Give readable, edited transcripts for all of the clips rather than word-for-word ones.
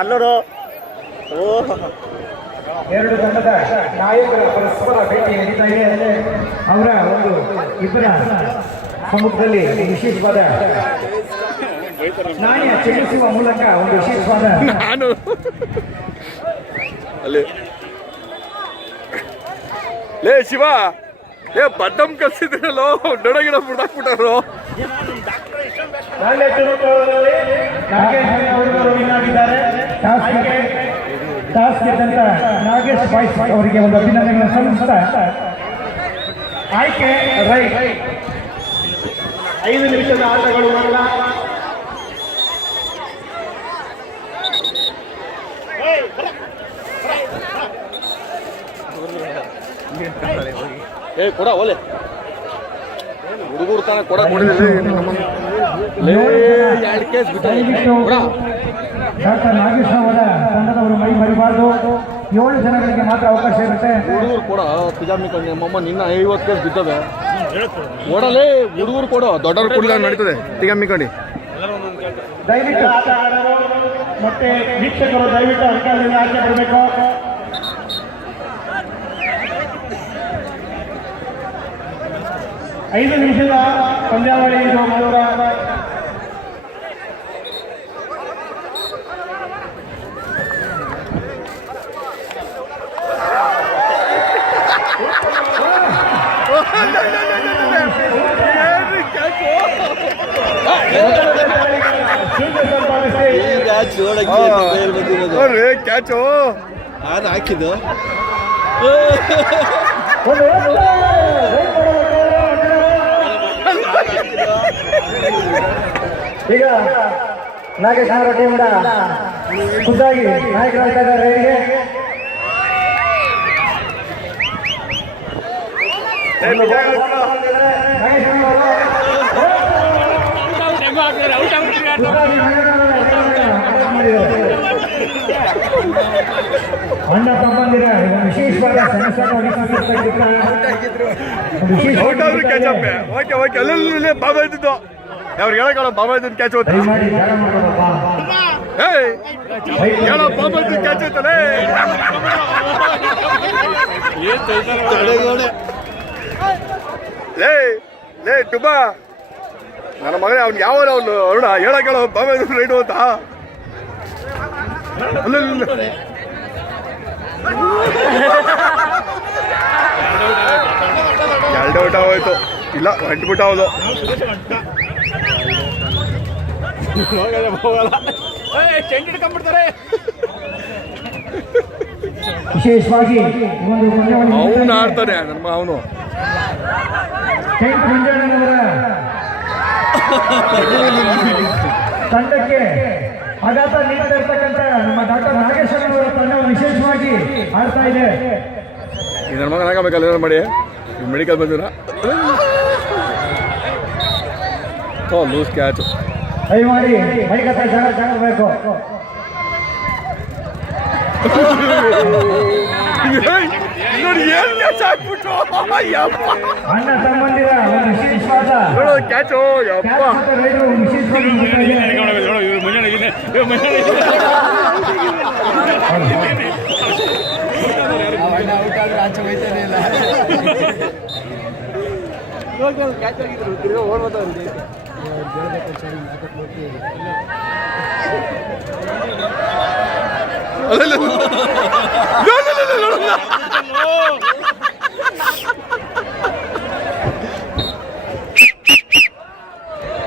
ಅಲ್ಲೂರು ಎರಡು ತಂಡದ ನಾಯಕರ ಪರಸ್ಪರ ಭೇಟಿ ನಡೀತಾ ಇದೆ. ಅವರ ಒಂದು ಇಬ್ಬರ ಸಮ್ಮುಖದಲ್ಲಿ ವಿಶೇಷವಾದ ನಾಣ್ಯ ಚೆಲ್ಲಿಸುವ ಮೂಲಕ ಒಂದು ವಿಶೇಷವಾದ ನಾನು ಅಲ್ಲಿ ಲೇ ಶಿವ ಏ ಬಡ್ಡಮ್ ಕಲ್ಸಿದ್ರಲ್ಲೋ ಡೊಡಗಿಡ ಬಿಡಾಕ್ಬಿಟ್ಟಾರು. ಟಾಸ್ ಗೆದ್ದಂತ ನಾಗೇಶ್ ಬಾಯ್ಸ್ ಅವರಿಗೆ ಒಂದು ಅಭಿನಂದನೆಗಳನ್ನು ಸಲ್ಲಿಸ್ತಾ ಆಯ್ಕೆ ರೈಟ್ 5 ನಿಮಿಷದ ಆಟಗಳು ಮಾತ್ರ. ಏ ಕೊಡ ಓಲೆ ಹುಡುಗರು ತಾನೆ ಕೊಡ ಡಾಕ್ಟರ್ ನಾಗೇಶ್ ಅವರ ತಂಡದವರು ಮೈ ಮರಿಬಾರ್ದು. 7 ಜನಗಳಿಗೆ ಮಾತ್ರ ಅವಕಾಶ ಇರುತ್ತೆ. ಹುಡುಗರು ಕೊಡ ಪಿಜಾಮಿ ಕಣ್ಣಿ ಅಮ್ಮಮ್ಮ ನಿನ್ನ 50 ಕೇಸ್ ಬಿದ್ದವೆ ಓಡಲೇ ಹುಡುಗರು ಕೊಡ ದೊಡ್ಡವ್ರು ಕುಡಿದಾಗ ನಡೀತದೆ ಪಿಜಾಮಿ ಕಣ್ಣಿ. ದಯವಿಟ್ಟು ಆಟ ಆಡೋರು ಮತ್ತೆ ವೀಕ್ಷಕರು ದಯವಿಟ್ಟು ಅಂಕದಿಂದ ಆಚೆ ಬರಬೇಕು. ಐದು ನಿಮಿಷದ ಪಂದ್ಯಾವಳಿ ಇದು ಮಧುರ. ಕ್ಯಾಚು ಹಾಕಿದ್ದು ಈಗ ನಾಗೇಶ್ ಅವರ ಟೀಮಿನ ಖುದ್ದಾಗಿ ನಾಯಕರಾಗ್ತಾ ಇದ್ದಾರೆ. ಅಣ್ಣ ತಮ್ಮಂದಿರ ವಿಶೇಷವಾದ ಅಲ್ಲೇ ಬಾಬಾ ಇದ್ದಿದ್ದು ಅವ್ರಿಗೆ ಹೇಳೋ ಬಾಬಾ ಇದ್ದಿದ್ದು ಕ್ಯಾಚ್ ಹೋಗ್ತಾರೆ. ಹೇಳೋ ಬಾಬಾ ಇದ್ದಿದ್ದು ಕ್ಯಾಚ್ ಹೋಗ್ತಾರೆ. ಲೇ ಲೇ ಟುಬಾ ನನ್ನ ಮಗನೇ ಅವ್ನು ಯಾವ ಅವನು ಅರುಣ ಹೇಳೋ ಬಾಬಾ ಇದ್ದು ರೈಡು ಅಂತ ಅಲ್ಲ ಎರಡು ಔಟ್ ಆಗೋಯ್ತು. ಇಲ್ಲ ಹೊಂಟ್ಬಿಟ್ಟ ಅವನು ವಿಶೇಷವಾಗಿ ಅವನು ಆಡ್ತಾನೆ ನಮ್ಮ ಅವನು ತಂಡಕ್ಕೆ ಆಘಾತ ನೀಡ್ತಾ ಇರ್ತಕ್ಕಂಥ ನಮ್ಮ ಡಾಕ್ಟರ್ ನಾಗೇಶ್ ಅವರ ತಂಡ ವಿಶೇಷವಾಗಿ ಆಡ್ತಾ ಇದೆ. ಈ ನನ್ನ ಮಗನ ಆಗಬೇಕಲ್ಲ ಏನಾರು ಮಾಡಿ ಮೆಡಿಕಲ್ ಬಂದಿರ ಲೂಸ್ ಕ್ಯಾಚು ದಯಮಾಡಿ ಮೈಕತ್ತ ಜಾಗಬೇಕು. ಅಣ್ಣ ತಮ್ಮಂದಿರ ವಿಶೇಷವಾದ ಕ್ಯಾಚು ಆಚೆ ಹೋಯ್ತಾನೆ ಇಲ್ಲ.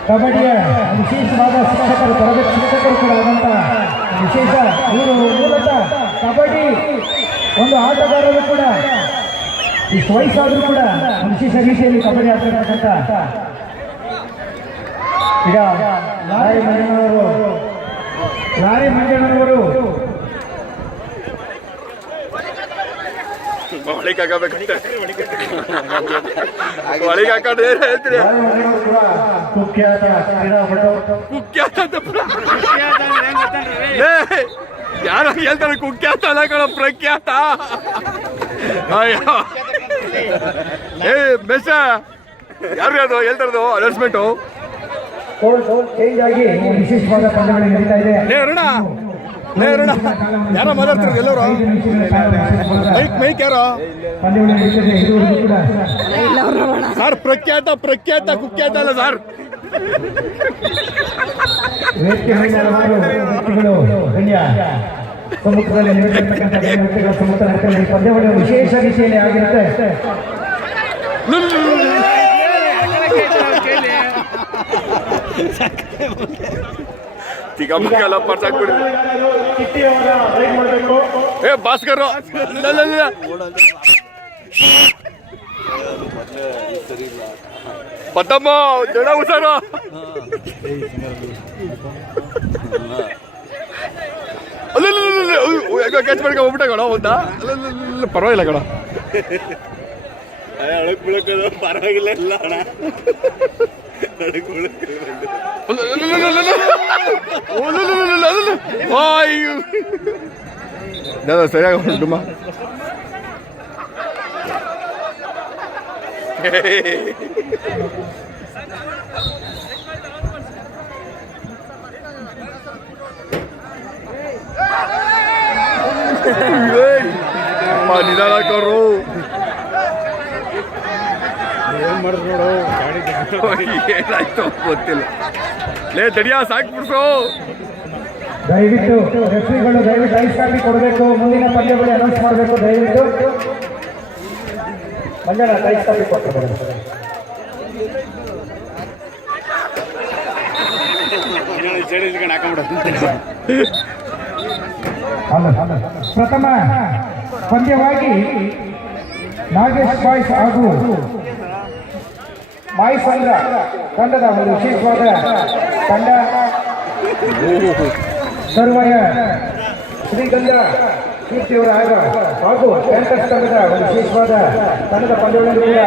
ಕಬಡ್ಡಿಯ ವಿಶೇಷವಾದ ಶಿಕ್ಷಕರು ತರಬೇತಿ ಶಿಕ್ಷಕರು ಕೂಡ ಆದಂತ ವಿಶೇಷ ಇವರು ಮೂಲತಃ ಕಬಡ್ಡಿ ಒಂದು ಆಟಗಾರರು ಕೂಡ ಇಷ್ಟು ವಯಸ್ಸಾದರೂ ಕೂಡ ವಿಶೇಷ ರೀತಿಯಲ್ಲಿ ಕಬಡ್ಡಿ ಆಡ್ತಿರ್ತಕ್ಕಂಥ ಈಗ ಲಾರಿ ಮಂಜಣ್ಣನವರು ಒಳಗೆ ಹಾಕಬೇಕಂತೆ ಒಳಗೆ ಹಾಕೊಂಡು ಏನು ಹೇಳ್ತೀರಿ? ಕುಖ್ಯಾತ ಯಾರು ಹೇಳ್ತಾರೆ ಕುಖ್ಯಾತ ಅಲ್ಲ ಕಣ ಪ್ರಖ್ಯಾತ. ಅಯ್ಯೋ ಏ ಮೆಸ ಯಾರು ಅದು ಹೇಳ್ತಾರದು ಅನೌನ್ಸ್ಮೆಂಟು ಚೇಂಜ್ ಆಗಿ ವಿಶೇಷವಾದ ಪಂದ್ಯಗಳು ನಡೀತಾ ಇದೆ. ಅರುಣ ಯಾರೋ ಮಾತಾಡ್ತಾರೆ ಎಲ್ಲರೂ ಮೈಕ್ ಯಾರೋ ಪಂದ್ಯಾವಳಿ ನಡೀತದೆ ಇದುವರೆಗೂ ಕೂಡ ಸರ್ ಪ್ರಖ್ಯಾತ ಕುಖ್ಯಾತ ಅಲ್ಲ ಸರ್ ವೇದಿಕೆ ಮೇಲೆ ಹಲವಾರು ವ್ಯಕ್ತಿಗಳು ಗಣ್ಯ ಸಮ್ಮುಖದಲ್ಲಿ ನಿಂತಿರ್ತಕ್ಕಂಥ ವ್ಯಕ್ತಿಗಳ ಸಮ್ಮುಖದಲ್ಲಿ ಪಂದ್ಯಾವಳಿ ವಿಶೇಷ ರೀತಿಯಲ್ಲಿ ಆಗಿರುತ್ತೆ. ಏ ಭಾಸ್ಕರ್ ಪದ್ದಮ್ಮ ಜಡ ಹುಷಾರು ಕ್ಯಾಚ್ ಮಾಡ್ಕೊ ಹೋಗ್ಬಿಟ್ಟ ಕಣ ಒಂದ ಪರವಾಗಿಲ್ಲ ಕಣ ಅಳಕ್ ಬಿಳಕದು ಪರವಾಗಿಲ್ಲ ಇಲ್ಲ ಅಣ್ಣ ಸರಿಯಾಗಿ ಡುಮ್ಮ ನಿಧಾನ ಹಾಕೋರು ಏನ್ ಮಾಡಿದ್ರು ನೋಡು ಏನಾಯ್ತು ಗೊತ್ತಿಲ್ಲ ಲೇ ತಡಿಯಾ ಸಾಕು ಬಿಡ್ಸೋ ದಯವಿಟ್ಟು ರೆಫ್ರಿಗಳು ದಯವಿಟ್ಟು ಐಸ್ ಕಾಪಿ ಕೊಡಬೇಕು. ಮುಂದಿನ ಪಂದ್ಯಗಳು ಅನೌನ್ಸ್ ಮಾಡಬೇಕು. ದಯವಿಟ್ಟು ಮಂಜಾಳ ಐಸ್ ಕಾಪಿ ಕೊಡ್ತಾರೆ. ಪ್ರಥಮ ಪಂದ್ಯವಾಗಿ ನಾಗೇಶ್ ಬಾಯ್ಸ್ ಹಾಗೂ ಮಾಯಿಸಂದ್ರ ತಂಡದ ಒಂದು ವಿಶೇಷವಾದ ತಂಡ ಸರ್ವಯ ಶ್ರೀಗಂಧ ಕೀರ್ತಿಯವರ ಹಾಗೂ ಕ್ಯಾಂಪಸ್ ತಂಡದ ಒಂದು ವಿಶೇಷವಾದ ತಂಡದ ಪಂದ್ಯಗಳನ್ನು ಕೂಡ